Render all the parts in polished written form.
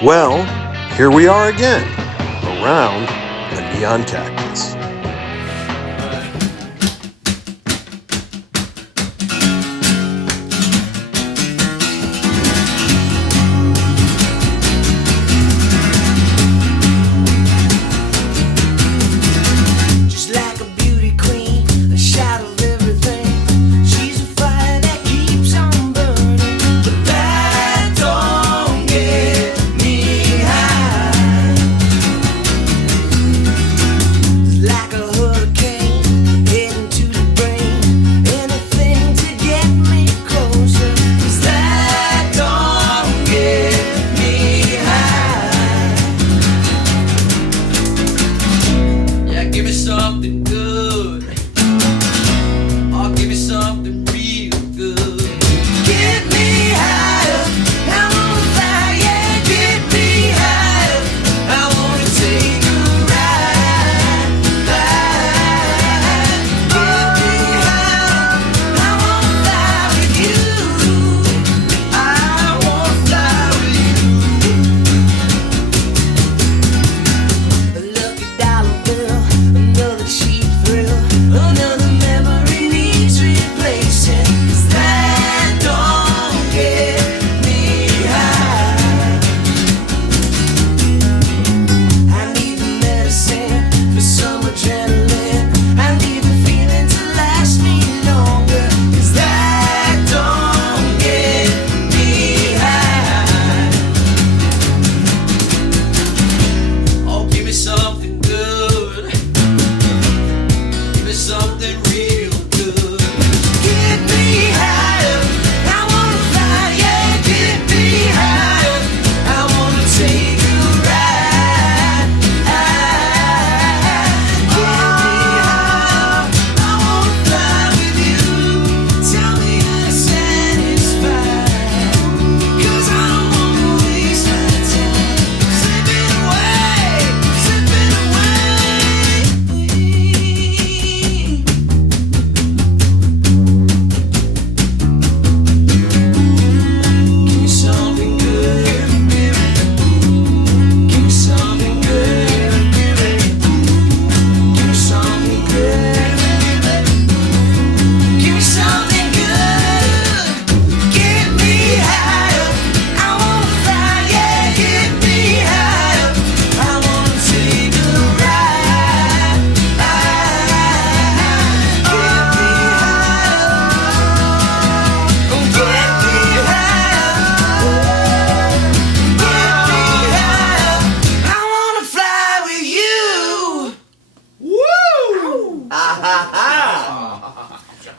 Well, here we are again, around the neon cactus.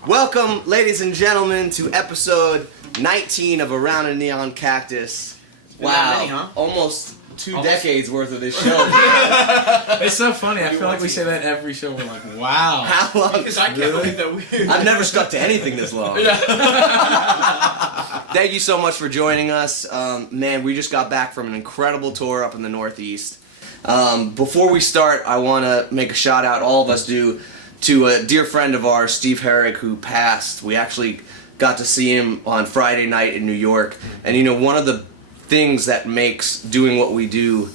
Welcome, ladies and gentlemen, to episode 19 of Around a Neon Cactus. Wow, many, huh? Almost two decades worth of this show. It's so funny. I feel like we say that every show. We're like, wow. How long? Because I can't believe that we... I've never stuck to anything this long. Thank you so much for joining us. Man, we just got back from an incredible tour up in the Northeast. Before we start, I want to make a shout out, all of us do, to a dear friend of ours, Steve Herrick, who passed. We actually got to see him on Friday night in New York. And you know, one of the things that makes doing what we do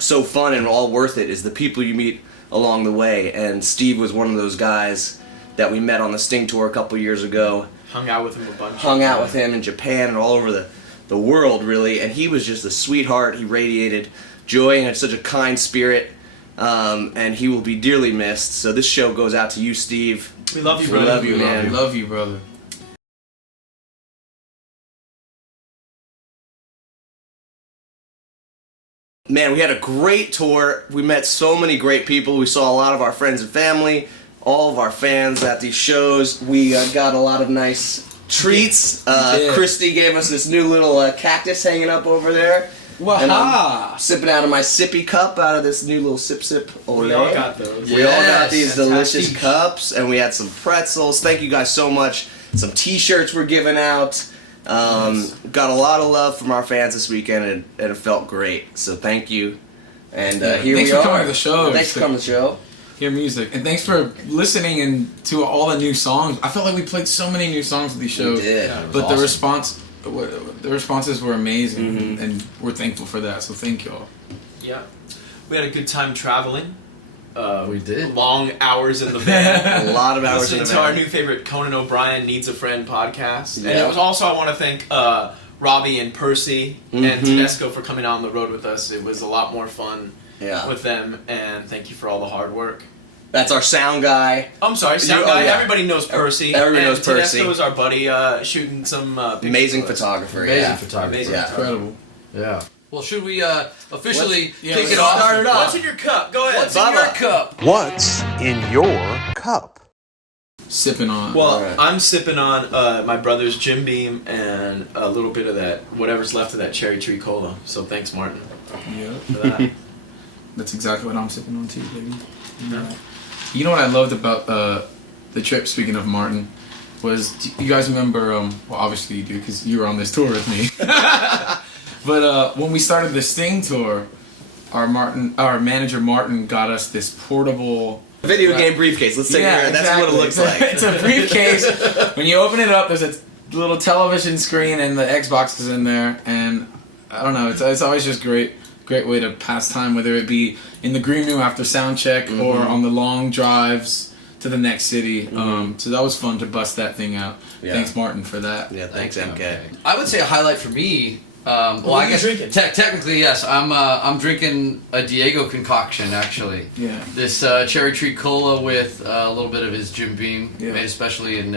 so fun and all worth it is the people you meet along the way. And Steve was one of those guys that we met on the Sting tour a couple years ago. Hung out with him a bunch. Hung out with him in Japan and all over the world, really. And he was just a sweetheart. He radiated joy and had such a kind spirit. And he will be dearly missed. So this show goes out to you, Steve. We love you, We brother. love you, man. We love you, brother. Man, we had a great tour. We met so many great people. We saw a lot of our friends and family, all of our fans at these shows. We got a lot of nice treats. Christy gave us this new little cactus hanging up over there. Wow. And I'm sipping out of my sippy cup out of this new little sip ole. We all got those. We all got these Fantastic. delicious cups, and we had some pretzels. Thank you guys so much. Some t-shirts were given out. Got a lot of love from our fans this weekend, and it felt great. So thank you. And here we are. Thanks for coming to the show. Thanks for coming to the show. Hear music. And thanks for listening and to all the new songs. I felt like we played so many new songs at these shows. We did. But the response the responses were amazing, and we're thankful for that. So thank y'all. Yeah. We had a good time traveling. We did. Long hours in the van. A lot of hours in Listening the to van. our new favorite Conan O'Brien Needs a Friend podcast. Yeah. And it was also, I want to thank Robbie and Percy and Tedesco for coming on the road with us. It was a lot more fun with them, and thank you for all the hard work. That's our sound guy. I'm sorry, sound guy. yeah. Everybody knows Percy. Everybody and knows Percy. Tedesco is our buddy shooting some pictures Amazing for us. photographer. Amazing photographer. Amazing Yeah. photographer. Incredible. Yeah. Well, should we officially Let's- kick yeah, it let's off? start it off. What's in your cup? Go ahead. What's in your Bubba. cup? What's in your cup? Sipping on. Well, Alright. I'm sipping on my brother's Jim Beam and a little bit of that, whatever's left of that cherry tree cola. So thanks, Martin, yeah, for that. that's exactly what I'm sipping on too, baby. Yeah. You know what I loved about the trip? Speaking of Martin, was you guys remember? Well, obviously you do because you were on this tour with me. But when we started the Sting tour, our manager Martin got us this portable Video game briefcase. Let's take care. That's what it looks like. It's a briefcase. When you open it up, there's a little television screen and the Xbox is in there, and I don't know. It's always just great way to pass time, whether it be in the green room after sound check or on the long drives to the next city. So that was fun to bust that thing out. Yeah. Thanks, Martin, for that. Yeah, thanks, MK. I would say a highlight for me. Well, What are I you guess drinking? technically yes. I'm drinking a Diego concoction actually. Yeah. This cherry tree cola with a little bit of his Jim Beam, Yeah. made especially in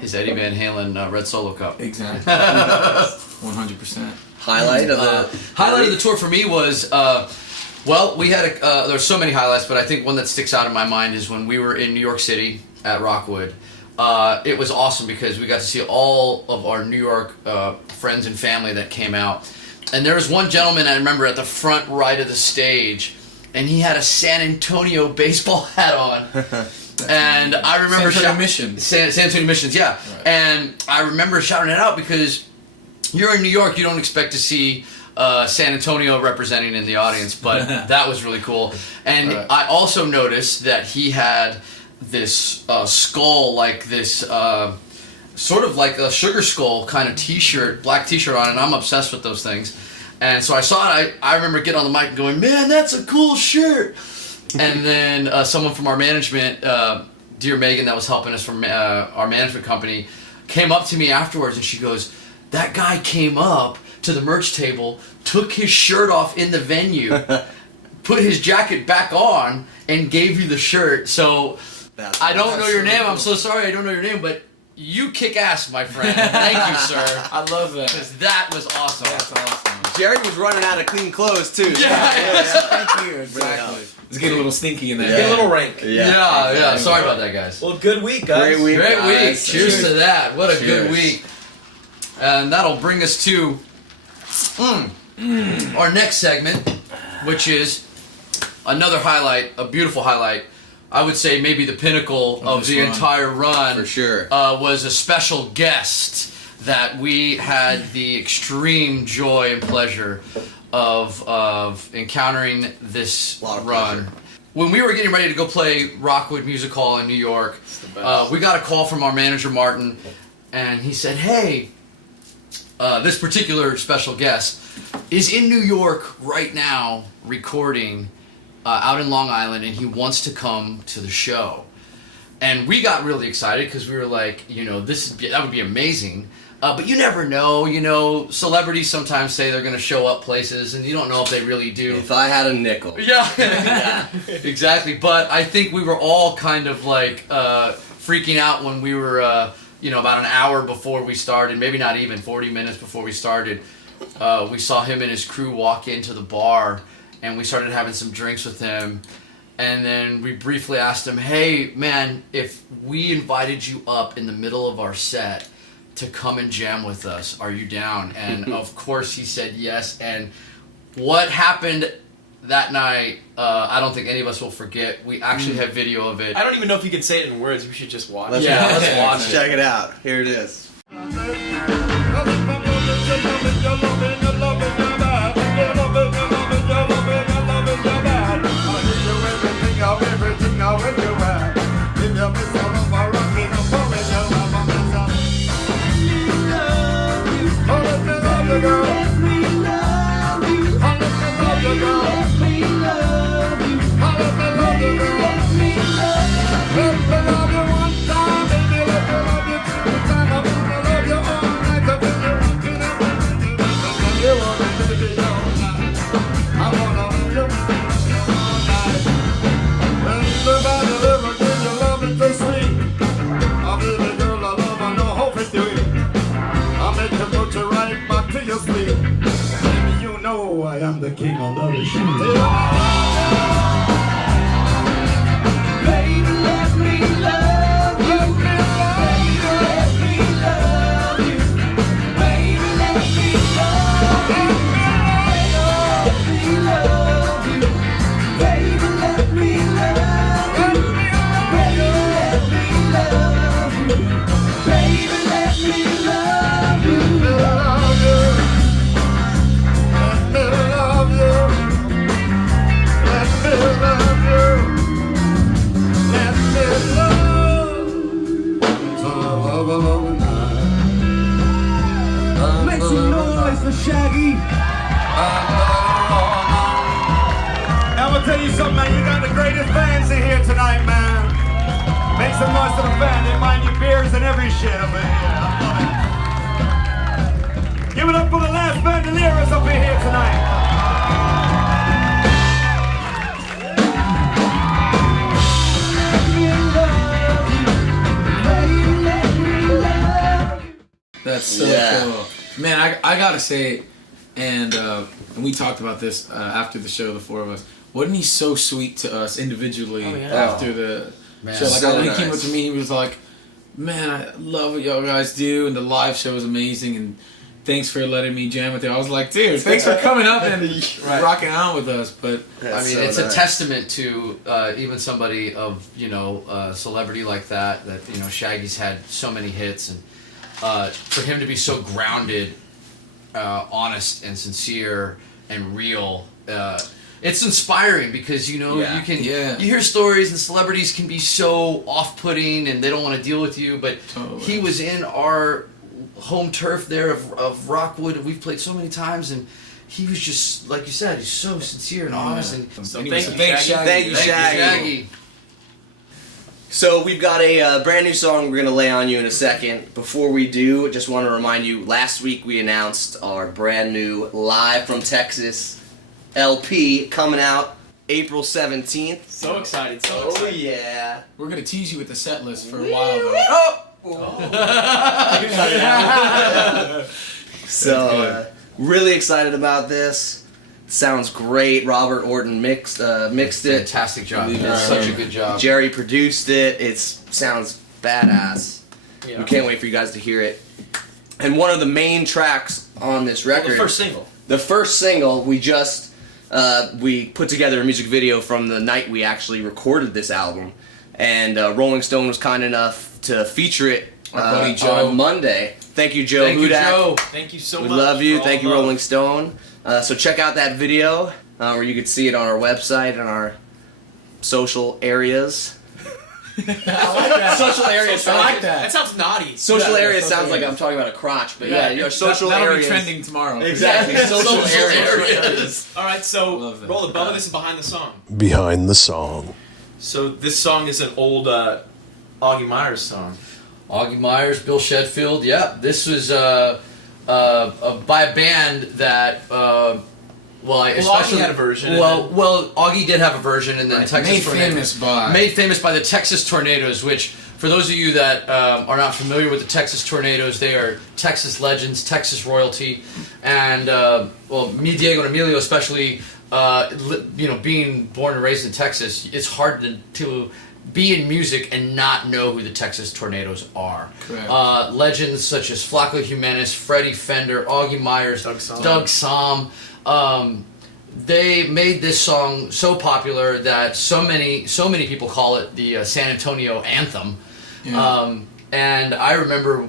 his Eddie Van Halen Red Solo cup. Exactly. 100%. Highlight of the Highlight of the tour for me was, well, we had there's so many highlights, but I think one that sticks out in my mind is when we were in New York City at Rockwood. It was awesome because we got to see all of our New York friends and family that came out. And there was one gentleman I remember at the front right of the stage, and he had a San Antonio baseball hat on. And I remember San Antonio Missions. San Antonio Missions, yeah. Right. And I remember shouting it out because you're in New York, you don't expect to see San Antonio representing in the audience, but that was really cool. And Right. I also noticed that he had this skull, like this sort of like a sugar skull kind of t-shirt, black t-shirt on, and I'm obsessed with those things. And so I saw it, I remember getting on the mic and going, man, that's a cool shirt. And then someone from our management, dear Megan that was helping us from our management company, came up to me afterwards and she goes, that guy came up to the merch table, took his shirt off in the venue, put his jacket back on, and gave you the shirt. So That's I don't know your really name. cool. I'm so sorry I don't know your name, but you kick ass, my friend. Thank you, sir. I love that. Because that was awesome. That's awesome. Jerry was running out of clean clothes too. so- Thank you. Exactly. It's getting a little stinky in there. Get a little rank. Yeah. Sorry about that, guys. Well, good week, guys. Great week. Great week. guys. Cheers to that. What a good Cheers. week. And that'll bring us to our next segment, which is another highlight, a beautiful highlight. I would say maybe the pinnacle of this the run. entire run. For sure. Was a special guest that we had the extreme joy and pleasure of encountering this Lot of run. pleasure. When we were getting ready to go play Rockwood Music Hall in New York, the best. we got a call from our manager Martin, and he said, hey, this particular special guest is in New York right now recording out in Long Island, and he wants to come to the show. And we got really excited because we were like, that would be amazing. But you never know, celebrities sometimes say they're going to show up places, and you don't know if they really do. If I had a nickel. Yeah, exactly. But I think we were all kind of like freaking out when we were, about an hour before we started, maybe not even 40 minutes before we started. We saw him and his crew walk into the bar, and we started having some drinks with him. And then we briefly asked him, hey, man, if we invited you up in the middle of our set to come and jam with us, are you down? And of course he said yes. And what happened that night, I don't think any of us will forget. We actually have video of it. I don't even know if you can say it in words. We should just watch it. Yeah, let's watch it. Check it out. Here it is. Oh, you, girl. Let me love you. I let me love you, girl. Let me love you. I let me love you, girl. Let me love you. Let me love you one time, baby. Let me love you two times. I wanna love you all night. I feel you rocking and rolling. You wanna baby all night. I wanna love you all night. When somebody ever give you love it so sweet, oh baby girl, I love I know how to do it. I make you put you right back to your sleep. Baby, you know I am the king of love. Baby, let me love you. Let me love you. Baby, let me love you. Let me love you. Baby, let me love you. Baby, let me love you. Baby, let me love you. Love you. Let me love you. Let me love you. Let me love. So love alone night. Make some noise for Shaggy. Now I'm gonna tell you something, man. You got the greatest fans in here tonight, man. Make some noise for the fans. They buying you beers and every shit up in here. I love it. Give it up for the last Bandoleros up in here tonight. That's so cool. Man, I gotta say, and we talked about this after the show, the four of us. Wasn't he so sweet to us individually after the show? Like, so he came up to me, he was like, man, I love what y'all guys do, and the live show was amazing, and thanks for letting me jam with you. I was like, dude, thanks for coming up and rocking out with us. But I mean, it's a testament to even somebody of, you know, celebrity like that you know, Shaggy's had so many hits, and for him to be so grounded, honest and sincere and real, it's inspiring because, you know, you can you hear stories and celebrities can be so off-putting and they don't want to deal with you, but he was in our home turf there of Rockwood, and we've played so many times, and he was just, like you said, he's so sincere and honest. And So anyway, thank you, Shaggy. Thank you, Shaggy. So we've got a brand new song we're going to lay on you in a second. Before we do, I just want to remind you, last week we announced our brand new Live from Texas LP coming out April 17th. So excited, so Oh excited. yeah. we're going to tease you with the set list for a while, though. So really excited about this. Sounds great. Robert Orton mixed it. Fantastic job. We He did did such a good job. Jerry produced it. It sounds badass. Yeah. We can't wait for you guys to hear it. And one of the main tracks on this record, The first single. we just we put together a music video from the night we actually recorded this album, and Rolling Stone was kind enough to feature it Our buddy Joe. on Monday. Thank you, Joe Thank you, Hudak. Joe. Thank you so We much. love you. for Thank all you, the- Rolling Stone. So check out that video, or you can see it on our website and our social areas. I like that. Social areas. I like that. That sounds naughty. Social Yeah, areas social sounds like areas. I'm talking about a crotch, but yeah, your social That'll areas. be trending tomorrow. Exactly. Social areas. areas. All right, so Love that. roll it, Bubba. This is behind the song. Behind the song. So this song is an old Augie Myers song. Augie Myers, Bill Shedfield. Yeah, this was by a band that. Augie had a version, and Well, Augie did have a version, and then Texas Made Tornadoes. famous by the Texas Tornadoes, which, for those of you that are not familiar with the Texas Tornadoes, they are Texas legends, Texas royalty, and me, Diego, and Emilio, especially, being born and raised in Texas, it's hard to be in music and not know who the Texas Tornadoes are. Correct. Legends such as Flaco Jimenez, Freddie Fender, Augie Myers, Doug Somm. They made this song so popular that so many people call it the San Antonio anthem. Yeah. And I remember,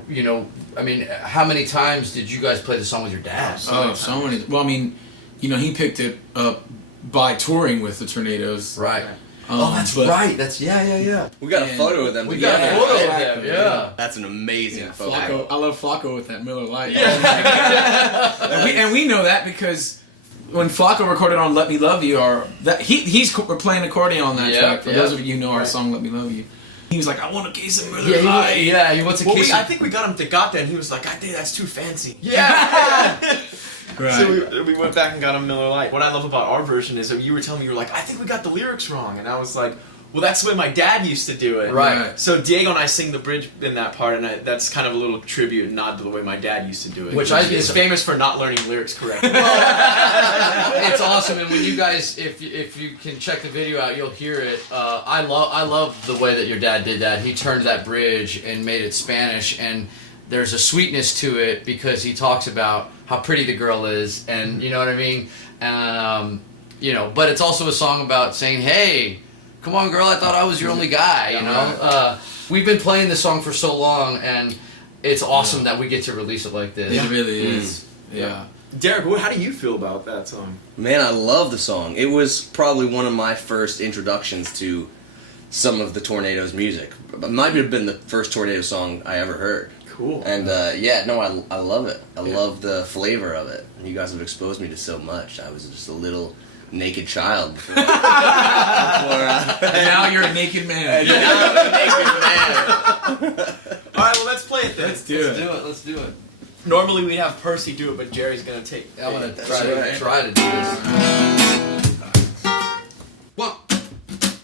how many times did you guys play the song with your dad? So many. Well, I mean, he picked it up by touring with the Tornadoes. Right. Oh, that's right. That's yeah. We got a photo of them. We got a photo of them. Yeah. That's an amazing photo. Flacco, I love Flacco with that Miller Lite. Yeah. and we know that because when Flacco recorded on "Let Me Love You," he's playing accordion on that track. For those of you who know our song "Let Me Love You," he was like, "I want a case of Miller Lite." He wants a case. I think we got him to got that, and he was like, "I think that's too fancy." Yeah. Right. So we went back and got him Miller Lite. What I love about our version is that you were telling me, you were like, I think we got the lyrics wrong. And I was like, well, that's the way my dad used to do it. Right. So Diego and I sing the bridge in that part, and that's kind of a little tribute and nod to the way my dad used to do it. Which is famous for not learning lyrics correctly. It's awesome, and when you guys, if you can check the video out, you'll hear it. I love the way that your dad did that. He turned that bridge and made it Spanish, and there's a sweetness to it because he talks about how pretty the girl is, and you know what I mean. But it's also a song about saying, "Hey, come on, girl, I thought I was your only guy." You know, we've been playing this song for so long, and it's awesome that we get to release it like this. It really is. Yeah. Derek, how do you feel about that song? Man, I love the song. It was probably one of my first introductions to some of the Tornadoes music. It might have been the first Tornado song I ever heard. Cool. And I love it. I love the flavor of it. You guys have exposed me to so much. I was just a little naked child before, Now you're a naked man. now I'm a naked man. All right, well, let's play it then. Let's do it. Let's do it. Normally we'd have Percy do it, but Jerry's gonna take. I'm gonna That's try to do this. 1,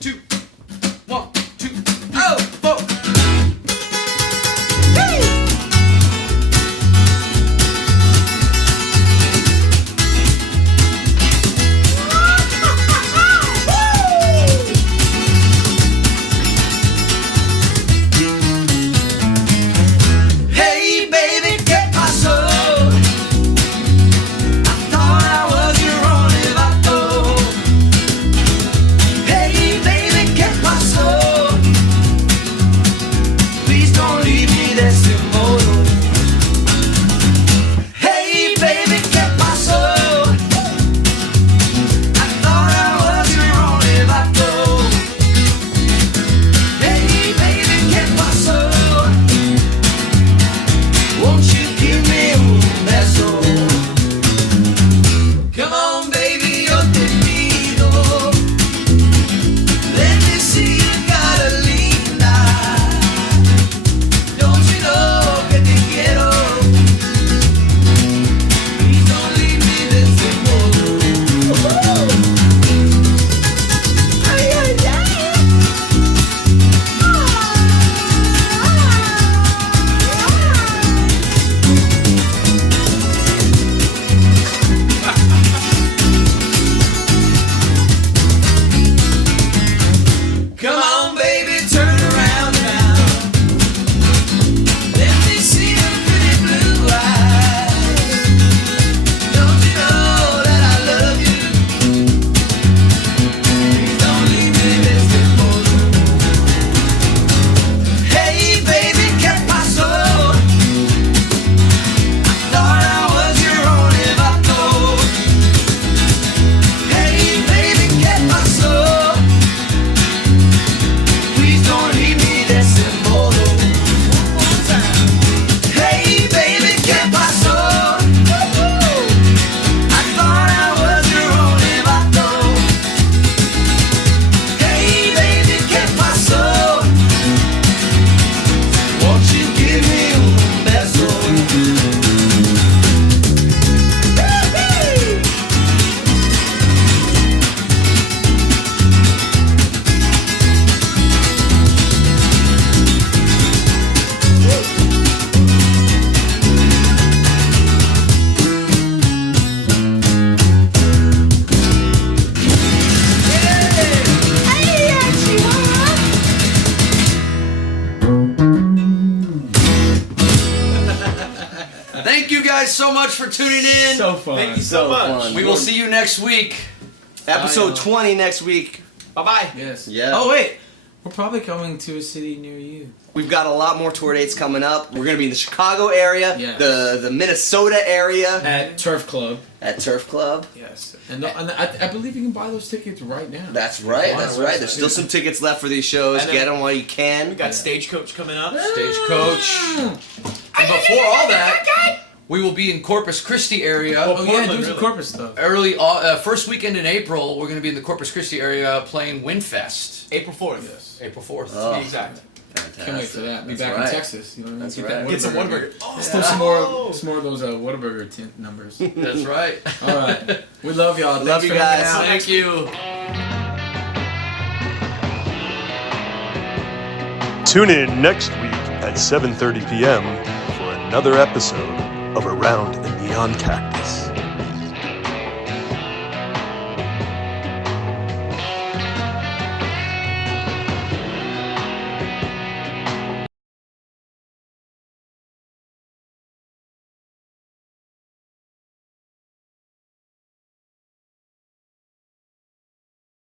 2, 1, 2, oh, 4. Hey baby, ¿qué pasó? I thought I was your only vato. Hey baby, ¿qué pasó? Please don't leave me de ese modo. Hey baby, ¿qué pasó? I thought I was your only vato. Hey baby, ¿qué pasó? Won't you give me un beso? Come on, baby, yo te pido. Let me see you cara linda. Don't you know que te quiero? Please don't leave me de ese modo. Ay, ay, ay. Come on, baby, turn around now. Let me see your pretty blue eyes. Don't you know that I love you? Please don't leave me this modo. Hey, baby, ¿qué pasó? I thought I was your only vato. Hey, baby, ¿qué pasó? Please don't leave me de ese modo. Hey baby, ¿qué pasó? I thought I was your only vato. Hey baby, ¿qué pasó? Won't you give me un beso? Thank you guys so much for tuning in. So fun. Thank you so much. fun. We will see you next week. Episode 20 next week. Bye bye. Yes. Yeah. Oh wait, We're probably coming to a city near you. We've got a lot more tour dates coming up. We're going to be in the Chicago area, Yes. the Minnesota area. At Turf Club. At Turf Club. Yes. And I believe you can buy those tickets right now. That's right, that's right. There's still some tickets left for these shows. And then Get them while you can. We got Stagecoach coming up. Stagecoach. And before all that, we will be in Corpus Christi area. Oh, yeah, Portland, do some really. Corpus stuff. Early first weekend in April, we're going to be in the Corpus Christi area playing Windfest. April 4th. Yes. April 4th. To be exact. Fantastic. Can't wait for that. Be That's back right. in Texas. You know what I mean? That's Get right. that Get some Whataburger. Whataburger. Still some more of those Whataburger tint numbers. That's right. All right. We love y'all. Love Thanks you for hanging guys. out. Thank you. Tune in next week at 7:30 p.m. for another episode of Around the Neon Cactus.